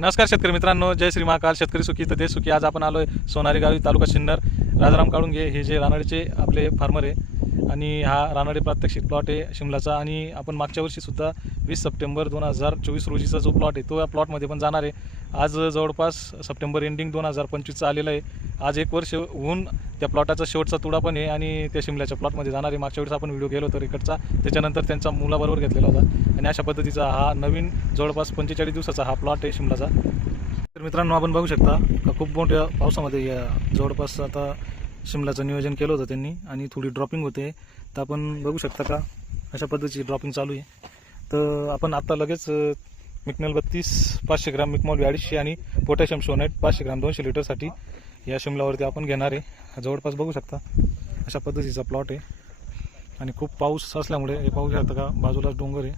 नमस्कार शेतकरी मित्रांनो जय श्री महाकाल. शेतकरी सुखी तर देश सुखी. आज आपण आलोय सोनारी गावी तालुका सिन्नर राजाराम काळुंगे हे जे रानडेचे आपले फार्मर आहे आणि हा रानडे प्रात्यक्षिक प्लॉट आहे शिमलाचा. आणि आपण मागच्या वर्षीसुद्धा वीस सप्टेंबर दोन हजार चोवीस रोजीचा जो प्लॉट आहे तो या प्लॉटमध्ये पण जाणार आहे. आज जवळपास सप्टेंबर एंडिंग दोन हजार पंचवीसचा आलेला आहे. आज एक वर्ष होऊन त्या प्लॉटाचा शेवटचा तुडा पण आहे आणि त्या शिमल्याच्या प्लॉटमध्ये जाणारे. मागच्या वेळेस आपण व्हिडिओ गेलो होतो इकडचा. त्याच्यानंतर त्यांचा मुलाबरोबर घेतलेला होता. आणि अशा पद्धतीचा हा नवीन जवळपास पंचेचाळीस दिवसाचा हा प्लॉट आहे शिमलाचा. तर मित्रांनो आपण बघू शकता का खूप मोठ्या पावसामध्ये या जवळपास आता शिमलाचं नियोजन केलं होतं त्यांनी आणि थोडी ड्रॉपिंग होते. तर आपण बघू शकता का अशा पद्धतीची ड्रॉपिंग चालू आहे. तर आपण आता लगेच मिकनल बत्तीस पाचशे ग्राम मिकमॉल अडीचशे आणि पोटॅशियम सोनेट पाचशे ग्राम दोनशे लिटरसाठी या शिमलावरती आपण घेणार आहे. जवळपास बघू शकता अशा पद्धतीचा प्लॉट आहे. आणि खूप पाऊस असल्यामुळे हे पाहू शकता का बाजूलाच डोंगर आहे.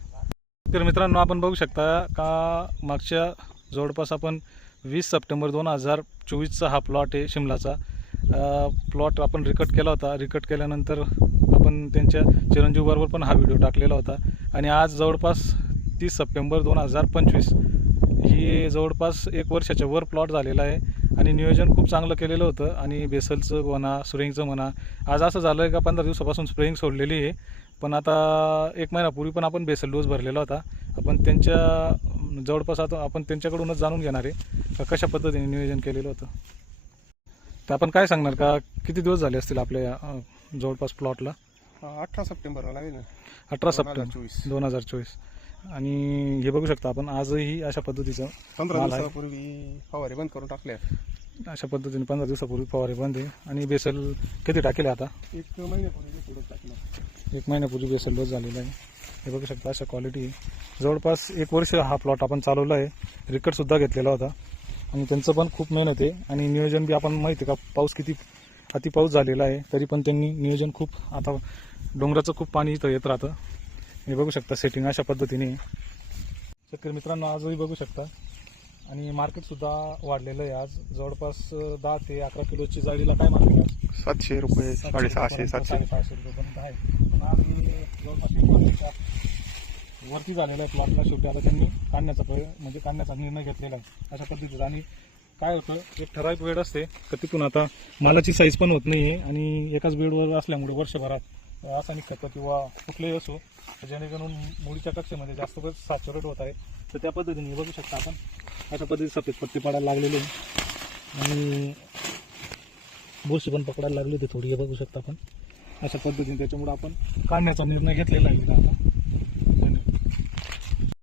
तर मित्रांनो आपण बघू शकता का मागच्या जवळपास आपण वीस सप्टेंबर दोन हजार चोवीसचा हा प्लॉट आहे शिमलाचा. प्लॉट आपण रिकट केला होता. रिकट केल्यानंतर आपण त्यांच्या चिरंजीवबरोबर पण हा व्हिडिओ टाकलेला होता. आणि आज जवळपास तीस सप्टेंबर दोन हजार पंचवीस ही जवळपास एक वर्षाच्या वर प्लॉट झालेला आहे. आणि नियोजन खूप चांगलं केलेलं होतं. आणि बेसलचं म्हणा स्प्रेइंगचं म्हणा आज असं झालं आहे का पंधरा दिवसापासून स्प्रेइंग सोडलेली आहे. पण आता एक महिन्यापूर्वी पण आपण बेसल डोस भरलेला होता. आपण त्यांच्या जवळपास आता आपण त्यांच्याकडूनच जाणून घेणार आहे का कशा पद्धतीने नियोजन केलेलं होतं. तर आपण काय सांगणार का? किती दिवस झाले असतील आपल्या जवळपास प्लॉटला? अठरा सप्टेंबरला लागेल ना. अठरा 2024. सप्टेंबर दोन हजार चोवीस. आणि हे बघू शकता आपण आजही अशा पद्धतीचं पंधरा माल आहे. दिवसापूर्वी फवारे बंद करून टाकल्या अशा पद्धतीने पंधरा दिवसापूर्वी फवारे बंद आहे. आणि बेसल किती टाकेले आता? एक महिन्यापूर्वी टाकलं. एक महिन्यापूर्वी बेसल डोस झालेला आहे. हे बघू शकता अशा क्वालिटी जवळपास एक वर्ष हा प्लॉट आपण चालवला आहे. रिकटसुद्धा घेतलेला होता. आणि त्यांचं पण खूप मेहनत आहे. आणि नियोजन बी आपण माहिती आहे का पाऊस किती अति पाऊस झालेला आहे तरी पण त्यांनी नियोजन खूप आता डोंगराचं खूप पाणी इथं येत राहतं. हे बघू शकता सेटिंग अशा पद्धतीने. शेतकरी मित्रांनो आजही बघू शकता. आणि मार्केटसुद्धा वाढलेलं आहे आज. जवळपास दहा ते अकरा किलोची जाळीला काय मार्केट सातशे रुपये साडेसहाशे सातशे. साडेसहाशे रुपयेपर्यंत आहे. पण आज जवळपास वरती झालेला आहे प्लॉटला शेवटी. आता त्यांनी काढण्याचा म्हणजे काढण्याचा निर्णय घेतलेला आहे. अशा पद्धतीचा. आणि काय होतं एक ठराविक वेळ असते तर तिथून आता मालाची साईज पण होत नाही आहे आणि एकाच बेडवर असल्यामुळे वर्षभरात रासायनिक खतं किंवा कुठलेही असो जेणेकरून मुळीच्या कक्षेमध्ये जास्त सॅच्युरेट होत आहे. तर त्या पद्धतीने बघू शकता आपण. अशा पद्धतीने सफेद पत्ती पडायला लागलेली आहे. आणि बुरशी पण पकडायला लागली होती थोडी हे बघू शकता आपण. अशा पद्धतीने त्याच्यामुळे आपण काढण्याचा निर्णय घेतलेला आहे. आता